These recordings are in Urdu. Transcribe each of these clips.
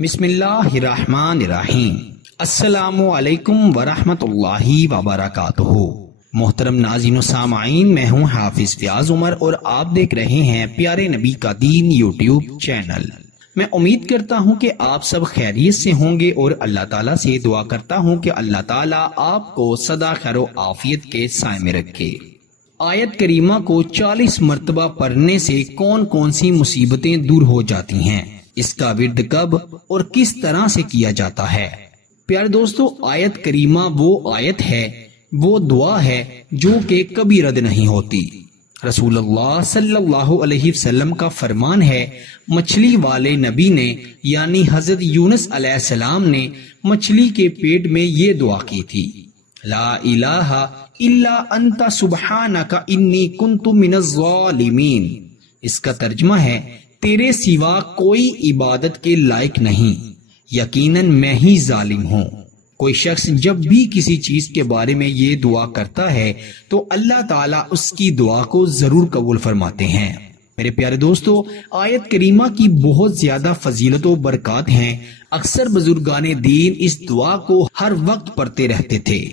بسم اللہ الرحمن الرحیم۔ السلام علیکم ورحمۃ اللہ وبرکاتہ۔ محترم ناظرین و سامعین، میں ہوں حافظ فیاض عمر اور آپ دیکھ رہے ہیں پیارے نبی کا دین یوٹیوب چینل۔ میں امید کرتا ہوں کہ آپ سب خیریت سے ہوں گے اور اللہ تعالیٰ سے دعا کرتا ہوں کہ اللہ تعالیٰ آپ کو سدا خیر و عافیت کے سائے میں رکھے۔ آیت کریمہ کو 40 مرتبہ پڑھنے سے کون کون سی مصیبتیں دور ہو جاتی ہیں، اس کا ورد کب اور کس طرح سے کیا جاتا ہے؟ پیارے دوستو، آیت کریمہ وہ آیت ہے، وہ دعا ہے جو کہ کبھی رد نہیں ہوتی۔ رسول اللہ صلی اللہ علیہ وسلم کا فرمان ہے، مچھلی والے نبی نے یعنی حضرت یونس علیہ السلام نے مچھلی کے پیٹ میں یہ دعا کی تھی، لا الہ الا انت سبحانک انی کنت من الظالمین۔ اس کا ترجمہ ہے، تیرے سوا کوئی عبادت کے لائق نہیں، یقیناً میں ہی ظالم ہوں۔ کوئی شخص جب بھی کسی چیز کے بارے میں یہ دعا کرتا ہے تو اللہ تعالیٰ اس کی دعا کو ضرور قبول فرماتے ہیں۔ میرے پیارے دوستو، آیت کریمہ کی بہت زیادہ فضیلت و برکات ہیں۔ اکثر بزرگان دین اس دعا کو ہر وقت پڑھتے رہتے تھے۔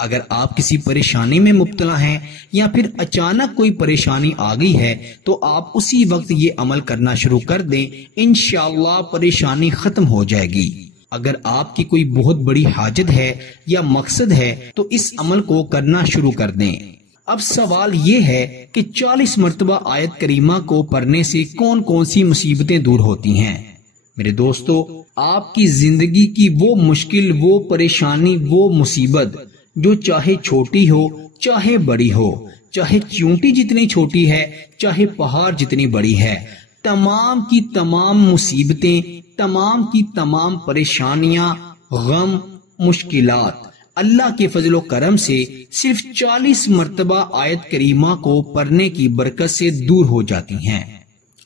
اگر آپ کسی پریشانی میں مبتلا ہیں یا پھر اچانک کوئی پریشانی آ گئی ہے تو آپ اسی وقت یہ عمل کرنا شروع کر دیں، انشاءاللہ پریشانی ختم ہو جائے گی۔ اگر آپ کی کوئی بہت بڑی حاجت ہے یا مقصد ہے تو اس عمل کو کرنا شروع کر دیں۔ اب سوال یہ ہے کہ 40 مرتبہ آیت کریمہ کو پڑھنے سے کون کون سی مصیبتیں دور ہوتی ہیں؟ میرے دوستو، آپ کی زندگی کی وہ مشکل، وہ پریشانی، وہ مصیبت جو چاہے چھوٹی ہو چاہے بڑی ہو، چاہے چونٹی جتنی چھوٹی ہے چاہے پہاڑ جتنی بڑی ہے، تمام کی تمام مصیبتیں، تمام کی تمام پریشانیاں، غم، مشکلات اللہ کے فضل و کرم سے صرف 40 مرتبہ آیت کریمہ کو پڑھنے کی برکت سے دور ہو جاتی ہیں۔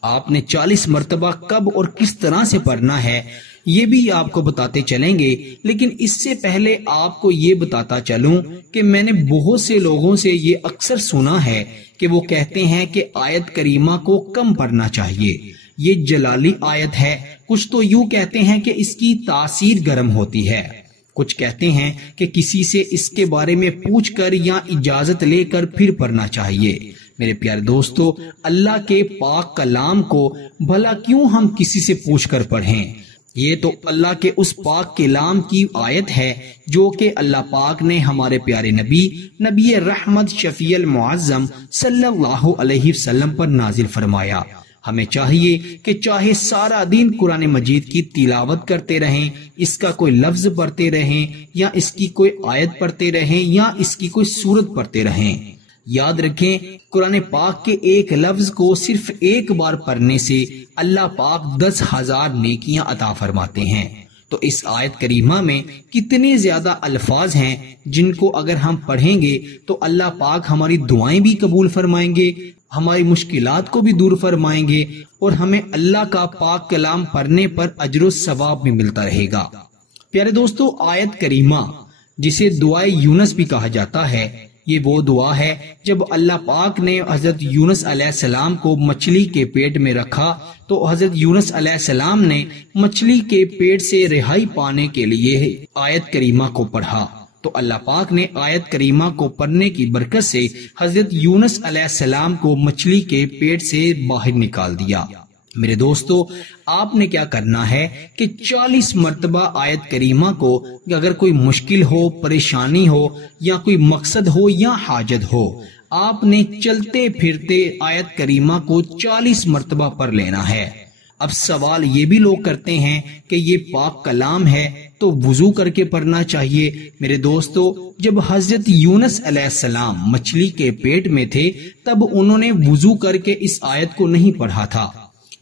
آپ نے 40 مرتبہ کب اور کس طرح سے پڑھنا ہے یہ بھی آپ کو بتاتے چلیں گے، لیکن اس سے پہلے آپ کو یہ بتاتا چلوں کہ میں نے بہت سے لوگوں سے یہ اکثر سنا ہے کہ وہ کہتے ہیں کہ آیت کریمہ کو کم پڑھنا چاہیے، یہ جلالی آیت ہے۔ کچھ تو یوں کہتے ہیں کہ اس کی تاثیر گرم ہوتی ہے، کچھ کہتے ہیں کہ کسی سے اس کے بارے میں پوچھ کر یا اجازت لے کر پھر پڑھنا چاہیے۔ میرے پیارے دوستو، اللہ کے پاک کلام کو بھلا کیوں ہم کسی سے پوچھ کر پڑھیں؟ یہ تو اللہ کے اس پاک کلام کی آیت ہے جو کہ اللہ پاک نے ہمارے پیارے نبی رحمت شفیع المعظم صلی اللہ علیہ وسلم پر نازل فرمایا۔ ہمیں چاہیے کہ چاہے سارا دن قرآن مجید کی تلاوت کرتے رہیں، اس کا کوئی لفظ پڑھتے رہیں یا اس کی کوئی آیت پڑھتے رہیں یا اس کی کوئی سورت پڑھتے رہیں، یاد رکھیں قرآن پاک کے ایک لفظ کو صرف ایک بار پڑھنے سے اللہ پاک 10,000 نیکیاں عطا فرماتے ہیں۔ تو اس آیت کریمہ میں کتنے زیادہ الفاظ ہیں جن کو اگر ہم پڑھیں گے تو اللہ پاک ہماری دعائیں بھی قبول فرمائیں گے، ہماری مشکلات کو بھی دور فرمائیں گے اور ہمیں اللہ کا پاک کلام پڑھنے پر اجر و ثواب بھی ملتا رہے گا۔ پیارے دوستو، آیت کریمہ جسے دعائے یونس بھی کہا جاتا ہے، یہ وہ دعا ہے جب اللہ پاک نے حضرت یونس علیہ السلام کو مچھلی کے پیٹ میں رکھا تو حضرت یونس علیہ السلام نے مچھلی کے پیٹ سے رہائی پانے کے لیے آیت کریمہ کو پڑھا، تو اللہ پاک نے آیت کریمہ کو پڑھنے کی برکت سے حضرت یونس علیہ السلام کو مچھلی کے پیٹ سے باہر نکال دیا۔ میرے دوستو، آپ نے کیا کرنا ہے کہ 40 مرتبہ آیت کریمہ کو، اگر کوئی مشکل ہو، پریشانی ہو یا کوئی مقصد ہو یا حاجت ہو، آپ نے چلتے پھرتے آیت کریمہ کو 40 مرتبہ پڑھ لینا ہے۔ اب سوال یہ بھی لوگ کرتے ہیں کہ یہ پاک کلام ہے تو وضو کر کے پڑھنا چاہیے۔ میرے دوستو، جب حضرت یونس علیہ السلام مچھلی کے پیٹ میں تھے تب انہوں نے وضو کر کے اس آیت کو نہیں پڑھا تھا۔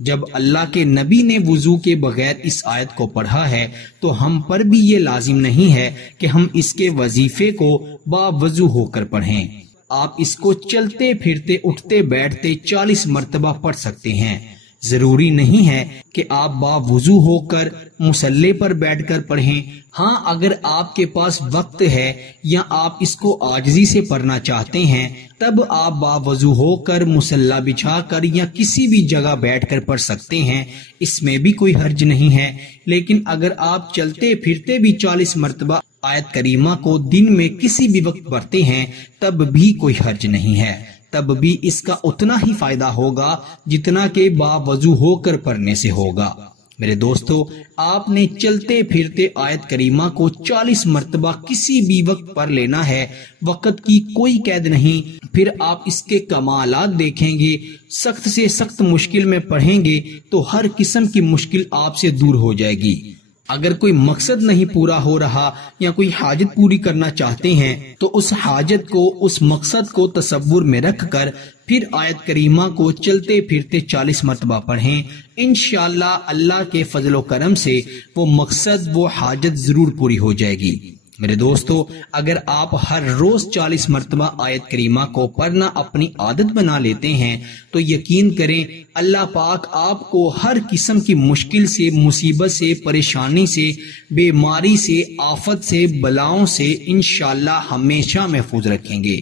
جب اللہ کے نبی نے وضو کے بغیر اس آیت کو پڑھا ہے تو ہم پر بھی یہ لازم نہیں ہے کہ ہم اس کے وظیفے کو باوضو ہو کر پڑھیں۔ آپ اس کو چلتے پھرتے، اٹھتے بیٹھتے 40 مرتبہ پڑھ سکتے ہیں۔ ضروری نہیں ہے کہ آپ باوضو ہو کر مصلی پر بیٹھ کر پڑھیں۔ ہاں، اگر آپ کے پاس وقت ہے یا آپ اس کو عاجزی سے پڑھنا چاہتے ہیں تب آپ باوضو ہو کر مصلی بچھا کر یا کسی بھی جگہ بیٹھ کر پڑھ سکتے ہیں، اس میں بھی کوئی حرج نہیں ہے۔ لیکن اگر آپ چلتے پھرتے بھی 40 مرتبہ آیت کریمہ کو دن میں کسی بھی وقت پڑھتے ہیں تب بھی کوئی حرج نہیں ہے، تب بھی اس کا اتنا ہی فائدہ ہوگا جتنا کہ باوضو ہو کر پڑھنے سے ہوگا۔ میرے دوستو، آپ نے چلتے پھرتے آیت کریمہ کو 40 مرتبہ کسی بھی وقت پڑھ لینا ہے، وقت کی کوئی قید نہیں۔ پھر آپ اس کے کمالات دیکھیں گے، سخت سے سخت مشکل میں پڑھیں گے تو ہر قسم کی مشکل آپ سے دور ہو جائے گی۔ اگر کوئی مقصد نہیں پورا ہو رہا یا کوئی حاجت پوری کرنا چاہتے ہیں تو اس حاجت کو، اس مقصد کو تصور میں رکھ کر پھر آیت کریمہ کو چلتے پھرتے 40 مرتبہ پڑھیں۔ انشاءاللہ اللہ کے فضل و کرم سے وہ مقصد، وہ حاجت ضرور پوری ہو جائے گی۔ میرے دوستو، اگر آپ ہر روز 40 مرتبہ آیت کریمہ کو پڑھنا اپنی عادت بنا لیتے ہیں تو یقین کریں اللہ پاک آپ کو ہر قسم کی مشکل سے، مصیبت سے، پریشانی سے، بیماری سے، آفت سے، بلاؤں سے انشاءاللہ ہمیشہ محفوظ رکھیں گے۔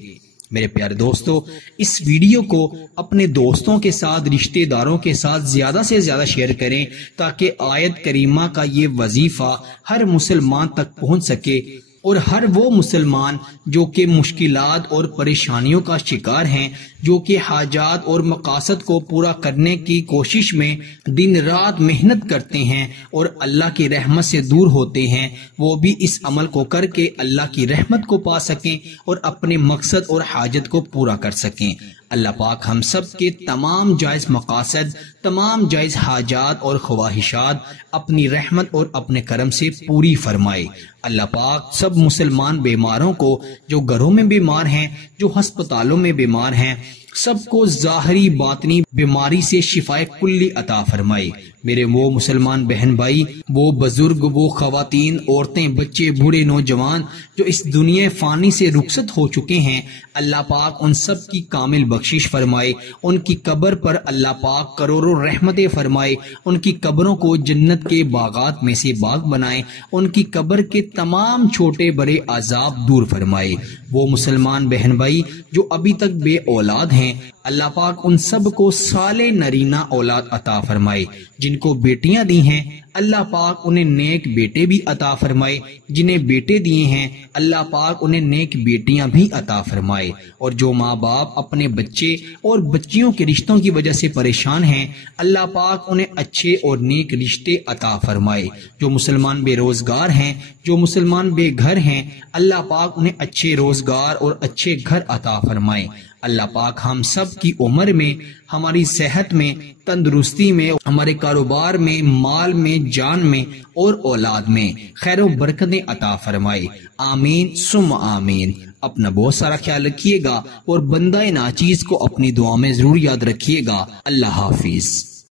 میرے پیارے دوستو، اس ویڈیو کو اپنے دوستوں کے ساتھ، رشتہ داروں کے ساتھ زیادہ سے زیادہ شیئر کریں تاکہ آیت کریمہ کا یہ وظیفہ ہر مسلمان تک پہنچ سکے، اور ہر وہ مسلمان جو کہ مشکلات اور پریشانیوں کا شکار ہیں، جو کہ حاجات اور مقاصد کو پورا کرنے کی کوشش میں دن رات محنت کرتے ہیں اور اللہ کی رحمت سے دور ہوتے ہیں، وہ بھی اس عمل کو کر کے اللہ کی رحمت کو پا سکیں اور اپنے مقصد اور حاجت کو پورا کر سکیں۔ اللہ پاک ہم سب کے تمام جائز مقاصد، تمام جائز حاجات اور خواہشات اپنی رحمت اور اپنے کرم سے پوری فرمائے۔ اللہ پاک سب مسلمان بیماروں کو، جو گھروں میں بیمار ہیں، جو ہسپتالوں میں بیمار ہیں، سب کو ظاہری باطنی بیماری سے شفائے کلی عطا فرمائے۔ میرے وہ مسلمان بہن بھائی، وہ بزرگ، وہ خواتین، عورتیں، بچے، بوڑھے، نوجوان جو اس دنیا فانی سے رخصت ہو چکے ہیں، اللہ پاک ان سب کی کامل بخشش فرمائے، ان کی قبر پر اللہ پاک کروڑوں رحمتیں فرمائے، ان کی قبروں کو جنت کے باغات میں سے باغ بنائے، ان کی قبر کے تمام چھوٹے بڑے عذاب دور فرمائے۔ وہ مسلمان بہن بھائی جو ابھی تک بے اولاد ہیں، اللہ پاک ان سب کو صالح نرینہ اولاد عطا فرمائے۔ جن کو بیٹیاں دی ہیں اللہ پاک انہیں نیک بیٹے بھی عطا فرمائے، جنہیں بیٹے دیے ہیں اللہ پاک انہیں نیک بیٹیاں بھی عطا فرمائے، اور جو ماں باپ اپنے بچے اور بچیوں کے رشتوں کی وجہ سے پریشان ہیں اللہ پاک انہیں اچھے اور نیک رشتے عطا فرمائے۔ جو مسلمان بے روزگار ہیں، جو مسلمان بے گھر ہیں، اللہ پاک انہیں اچھے روزگار اور اچھے گھر عطا فرمائے۔ اللہ پاک ہم سب کی عمر میں، ہماری صحت میں، تندرستی میں، ہمارے کاروبار میں، مال میں، جان میں اور اولاد میں خیر و برکتیں عطا فرمائے۔ آمین ثم آمین۔ اپنا بہت سارا خیال رکھیے گا اور بندہ ناچیز کو اپنی دعا میں ضرور یاد رکھیے گا۔ اللہ حافظ۔